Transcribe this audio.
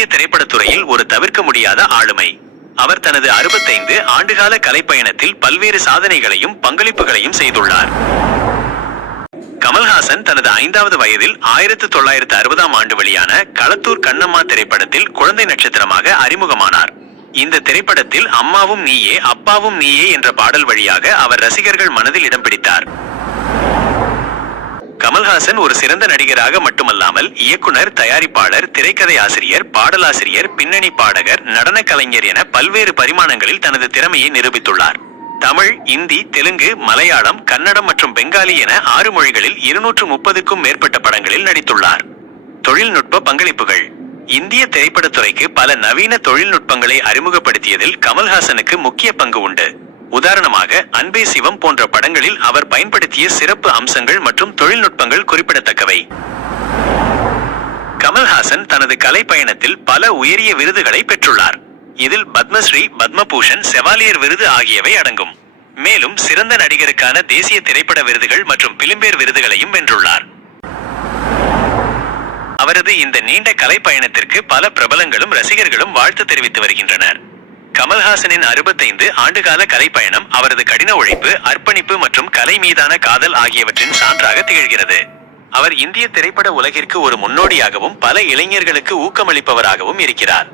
இந்திய திரைப்படத்துறையில் ஒரு தவிர்க்க முடியாத ஆளுமை. அவர் தனது 65 ஆண்டுகால கலைப்பயணத்தில் பல்வேறு சாதனைகளையும் பங்களிப்புகளையும் செய்துள்ளார். கமல்ஹாசன் தனது 5வது வயதில் 1960ஆம் ஆண்டு வெளியான களத்தூர் கண்ணம்மா திரைப்படத்தில் குழந்தை நட்சத்திரமாக அறிமுகமானார். இந்த திரைப்படத்தில் அம்மாவும் நீயே அப்பாவும் நீயே என்ற பாடல் வழியாக அவர் ரசிகர்கள் மனதில் இடம் பிடித்தார். கமல்ஹாசன் ஒரு சிறந்த நடிகராக மட்டுமல்லாமல் இயக்குனர், தயாரிப்பாளர், திரைக்கதை ஆசிரியர், பாடலாசிரியர், பின்னணி பாடகர், நடன கலைஞர் என பல்வேறு பரிமாணங்களில் தனது திறமையை நிரூபித்துள்ளார். தமிழ், இந்தி, தெலுங்கு, மலையாளம், கன்னடம் மற்றும் பெங்காலி என 6 மொழிகளில் 230க்கும் மேற்பட்ட படங்களில் நடித்துள்ளார். தொழில்நுட்ப பங்களிப்புகள். இந்திய திரைப்படத்துறைக்கு பல நவீன தொழில்நுட்பங்களை அறிமுகப்படுத்தியதில் கமல்ஹாசனுக்கு முக்கிய பங்கு உண்டு. உதாரணமாக அன்பே சிவம் போன்ற படங்களில் அவர் பயன்படுத்திய சிறப்பு அம்சங்கள் மற்றும் தொழில்நுட்பங்கள் குறிப்பிடத்தக்கவை. கமல்ஹாசன் தனது கலை பயணத்தில் பல உயரிய விருதுகளை பெற்றுள்ளார். இதில் பத்மஸ்ரீ, பத்மபூஷன், செவாலியர் விருது ஆகியவை அடங்கும். மேலும் சிறந்த நடிகருக்கான தேசிய திரைப்பட விருதுகள் மற்றும் பிலிம்பேர் விருதுகளையும் வென்றுள்ளார். அவரது இந்த நீண்ட கலை பயணத்திற்கு பல பிரபலங்களும் ரசிகர்களும் வாழ்த்து தெரிவித்து வருகின்றனர். கமல்ஹாசனின் 65 ஆண்டுகால கலைப்பயணம் அவரது கடின உழைப்பு, அர்ப்பணிப்பு மற்றும் கலை மீதான காதல் ஆகியவற்றின் சான்றாக திகழ்கிறது. அவர் இந்திய திரைப்பட உலகிற்கு ஒரு முன்னோடியாகவும் பல இளைஞர்களுக்கு ஊக்கமளிப்பவராகவும் இருக்கிறார்.